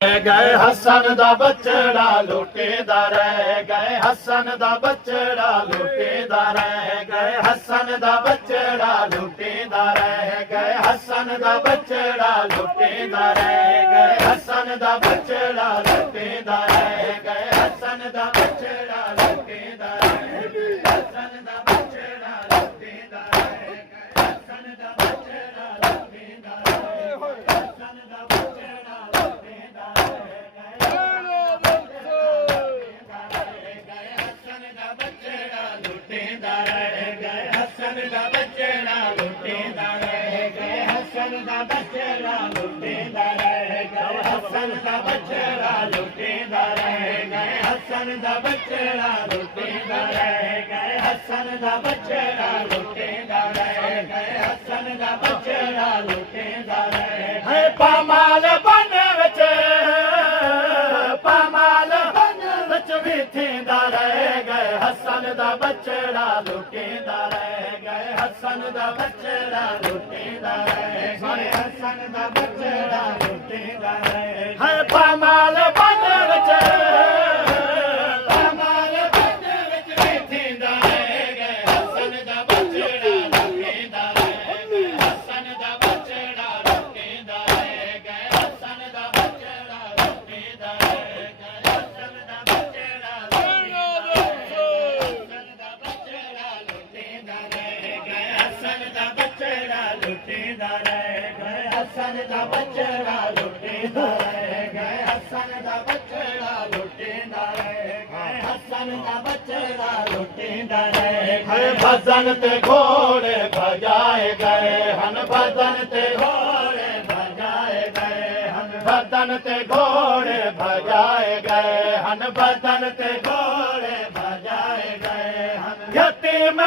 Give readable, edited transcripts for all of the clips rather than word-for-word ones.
ਗਏ ਹਸਨ ਦਾ ਬਚੜਾ ਲੁੱਟੇਦਾ ਰਹਿ ਗਏ, ਹਸਨ ਦਾ ਬਚੜਾ ਲੁੱਟੇਦਾ ਰਹਿ ਗਏ, ਹਸਨ ਦਾ ਬਚੜਾ ਲੁੱਟੇਦਾ ਰਹਿ ਗਏ, ਹਸਨ ਦਾ ਬਚੜਾ ਲੁੱਟੇਦਾ ਰਹਿ ਗਏ, ਹਸਨ ਦਾ ਬਚੜਾ ਲੁੱਟੇਦਾ ਰਹਿ ਗਏ, ਹਸਨ ਦਾ ਬਚੜਾ ਲੁੱਟੇਦਾ ਰਹਿ ਗਏ, ਹਸਨ ਦਾ ਬਚੜਾ ਲੁੱਟੇਦਾ ਰਹਿ ਗਏ, ਹਸਨ ਦਾ ਬਚੜਾ ਲੁੱਟੇਦਾ ਰਹਿ ਗਏ, ਹਸਨ ਦਾ ਬਚੜਾ ਲੁੱਟੇਦਾ ਰਹਿ ਗਏ, ਹਸਨ ਦਾ ਬਚੜਾ ਲੁੱਟੇਦਾ ਰਹਿ ਗਏ, ਹਸਨ ਦਾ ਬਚੜਾ ਲੁੱਟੇਦਾ ਰਹਿ ਗਏ, ਹਸਨ ਦਾ ਬਚੜਾ ਲੁੱਟੇਦਾ ਰਹਿ ਗਏ, ਹਸਨ ਦਾ ਬਚੜਾ ਲੁੱਟੇਦਾ ਰਹਿ ਗਏ, ਹਸਨ ਦਾ ਬਚੜਾ ਲੁੱਟੇਦਾ ਰਹਿ ਗਏ, ਹਸਨ ਦਾ ਬਚੜਾ ਲੁੱਟੇਦਾ ਰਹਿ ਗਏ। ਪਾਮਾਲ ਬਨ ਵਿੱਚ ਪਾਮਾਲ ਬਨ ਵਿੱਚ ਵਿਥੇਂਦਾ ਰਹਿ ਗਏ, ਹਸਨ ਦਾ ਬਚੜਾ ਲੁੱਟੇਦਾ ਰਹਿ ਗਏ, ਹਸਨ ਦਾ ਬਚੜਾ ਲੁੱਟੇਦਾ ਰਹਿ ਗਏ, ਹਸਨ ਦਾ ਬਚੜਾ ਲੁੱਟੇਦਾ ਰਹਿ ਗਏ। ਪਾਮਾਲ ਬਨ ਵਿੱਚ ਪਾਮਾਲ ਬਨ ਵਿੱਚ ਵਿਥੇਂਦਾ ਰਹਿ ਗਏ, ਹਸਨ ਦਾ ਬਚੜਾ ਲੁੱਟੇਦਾ ਰਹਿ ਗਏ, ਹਸਨ ਦਾ ਬਚੜਾ ਲੁੱਟੇਦਾ ਰਹਿ ਗਏ, ਹਸਨ ਦਾ ਬਚੜਾ ਲੁੱਟੇਦਾ ਰਹਿ ਗਏ, ਹਸਨ ਦਾ ਬਚੜਾ ਹਸਨ ਦਾ ਬਚੜਾ ਲੁੱਟੇਦਾ ਰਹਿ ਗਏ, ਹਸਨ ਦਾ ਬਚੜਾ ਲੁੱਟੇਦਾ ਰਹਿ ਗਏ, ਹਸਨ ਦਾ ਬਚੜਾ ਲੁੱਟੇਦਾ ਰਹਿ ਗਏ, ਹਸਨ ਦਾ ਬਚੜਾ ਲੁੱਟੇਦਾ ਰਹਿ ਗਏ। ਭਜਨ ਤੇ ਘੋੜੇ ਭਜਾਏ ਗਏ ਹਨ, ਭਜਨ ਤੇ ਘੋੜੇ ਭਜਾਏ ਗਏ ਹਨ, ਭਜਨ ਤੇ ਘੋੜੇ ਭਜਾਏ ਗਏ ਹਨ, ਭਜਨ ਤੇ ਘੋੜੇ ਭਜਾਏ ਗਏ ਹਨ। ਯਤੀਮ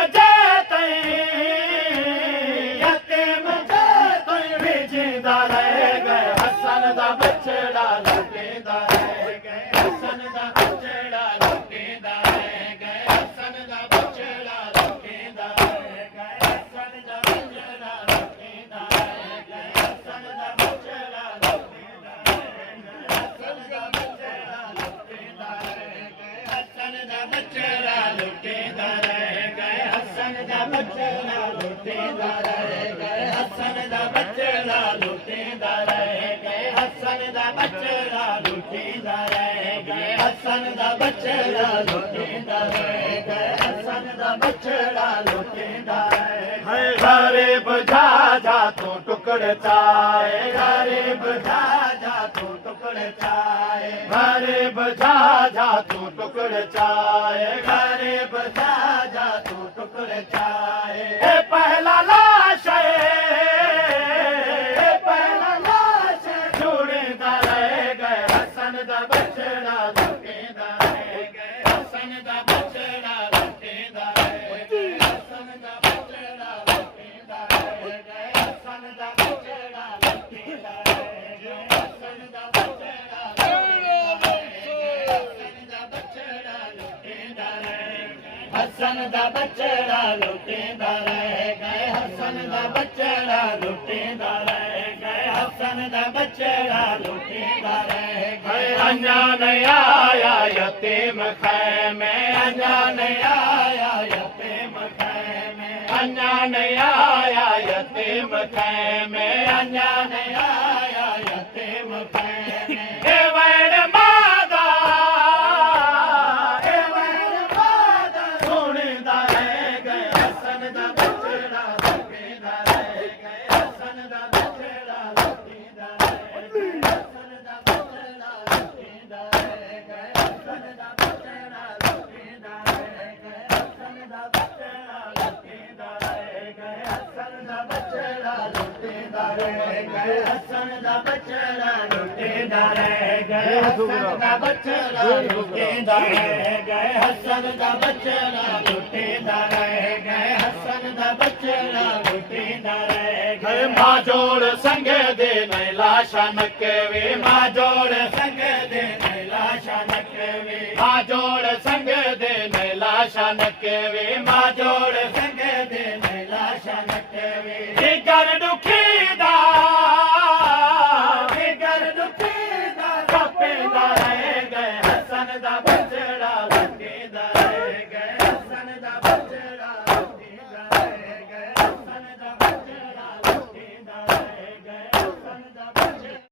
ਜਿੰਦਾ ਰਹਿ ਗਏ, ਹਸਨ ਦਾ ਬਚੜਾ ਲੁੱਟੇਦਾ ਰਹਿ ਗਏ, ਹਸਨ ਦਾ ਬਚੜਾ ਲੁੱਟੇਦਾ ਰਹਿ ਗਏ, ਹਸਨ ਦਾ ਬਚੜਾ ਲੁੱਟੇਦਾ ਰਹਿ ਗਏ, ਹਸਨ ਦਾ ਬਚੜਾ ਲੁੱਟੇਦਾ ਰਹਿ ਗਏ, ਹਸਨ ਦਾ ਬਚੜਾ ਲੁੱਟੇਦਾ ਰਹਿ ਗਏ, ਹਸਨ ਦਾ ਬਚੜਾ ਲੁੱਟੇਦਾ ਰਹਿ ਗਏ, ਹਸਨ ਦਾ ਬਚੜਾ ਲੁੱਟੇਦਾ ਰਹਿ ਗਏ, ਹਸਨ ਦਾ ਬਚੜਾ ਲੁੱਟੇਦਾ ਰਹਿ ਗਏ, ਹਸਨ ਦਾ ਬਚੜਾ ਲੁੱਟੇਦਾ ਰਹਿ ਗਏ, ਹਸਨ ਦਾ ਬਚੜਾ ਲੁੱਟੇਦਾ ਰਹਿ ਗਏ, ਹਸਨ ਦਾ ਬਚੜਾ ਲੁੱਟੇਦਾ ਰਹਿ ਗਏ, ਹਸਨ ਦਾ ਬਚੜਾ ਲੁੱਟੇਦਾ ਰਹਿ ਗਏ। ਗਰੀਬ ਜਾ ਜਾ ਤੂੰ ਟੁਕੜ ਚਾਏ, ਗਰੀਬ ਜਾ ਜਾ ਤੂੰ ਟੁਕੜ ਚਾਏ, ਗਰੀਬ ਜਾ ਜਾ ਤੂੰ ਟੁਕੜ ਚਾਏ, ਗਰੀਬ ਜਾ ਜਾ ਤੂੰ ਟੁਕੜ ਚਾਏ। ਇਹ ਪਹਿਲਾ ਲਾਸ਼ ਹਸਨ ਦਾ ਬਚੜਾ ਲੁੱਟੇਦਾ ਰਹਿ ਗਏ, ਹਸਨ ਦਾ ਬਚੜਾ ਲੁੱਟੇਦਾ ਰਹਿ ਗਏ, ਹਸਨ ਦਾ ਬਚੜਾ ਲੁੱਟੇਦਾ ਰਹਿ ਗਏ, ਹਸਨ ਦਾ ਬਚੜਾ ਲੁੱਟੇਦਾ ਰਹਿ ਗਏ, ਹਸਨ ਦਾ ਬਚੜਾ ਹਸਨ ਦਾ ਬਚੜਾ ਲੁੱਟੇਦਾ ਰਹਿ ਗਏ, ਹਸਨ ਦਾ ਬਚੜਾ ਲੁੱਟੇਦਾ ਰਹਿ ਗਏ, ਹਸਨ ਦਾ ਬਚੜਾ ਲੁੱਟੇਦਾ ਰਹਿ ਗਏ। ਅਨਜਾਨ ਆਇਆ ਯਤੀਮ ਖੈਮੇ, ਅਨਜਾਨ ਆਇਆ ਯਤੀਮ ਖੈਮੇ, ਅਨਜਾਨ ਆਇਆ ਯਤੀਮ ਖੈਮੇ, ਅਨਜਾਨ ਆਇਆ ਯਤੀਮ ਖੈਮੇ। ਇਹ ਵੈਣ ਮਾਦਾ ਸੁਣਦਾ ਰਹਿ ਗਏ, ਹਸਨ ਦਾ ਬਚੜਾ ਲੁੱਟੇਦਾ ਰਹਿ ਗਏ, ਹਸਨ ਦਾ ਬਚੜਾ ਲੁੱਟੇਦਾ ਰਹਿ ਗਏ, ਹਸਨ ਦਾ ਬਚੜਾ ਲੁੱਟੇਦਾ ਰਹਿ ਗਏ, ਹਸਨ ਦਾ ਬਚੜਾ ਲੁੱਟੇਦਾ ਰਹਿ ਗਏ, ਹਸਨ ਦਾ ਬਚੜਾ ਲੁੱਟੇਦਾ ਰਹਿ ਗਏ, ਹਸਨ ਦਾ ਬਚੜਾ ਲੁੱਟੇਦਾ ਰਹਿ ਗਏ, ਹਸਨ ਦਾ ਬਚੜਾ ਲੁੱਟੇਦਾ ਰਹਿ ਗਏ, ਹਸਨ ਦਾ ਬਚੜਾ ਲੁੱਟੇਦਾ ਰਹਿ ਗਏ, ਹਸਨ ਦਾ ਬਚੜਾ ਲੁੱਟੇਦਾ ਰਹਿ ਗਏ, ਹਸਨ ਦਾ ਬਚੜਾ ਲੁੱਟੇਦਾ ਰਹਿ ਗਏ। ਮਾਂ ਜੋੜ ਸੰਗੇ ਦੇ ਨਹੀਂ ਲਾਸ਼ਾਂ ਨਕਵੇ, ਮਾਂ ਜੋੜ ਸੰਗੇ ਦੇ ਨਹੀਂ ਲਾਸ਼ਾਂ ਨਕਵੇ, ਮਾਂ ਜੋੜ ਸੰਗੇ ਦੇ ਨਹੀਂ ਲਾਸ਼ਾਂ ਨਕਵੇ, ਮਾਂ ਜੋੜ ਸੰਗੇ ਦੇ ਨਹੀਂ ਲਾਸ਼ਾਂ ਨਕਵੇ। ਜਿਗਰ ਦੁਖੀ ਦਾ, ਜਿਗਰ ਦੁਖੀ ਦਾ ਛਾਪੇ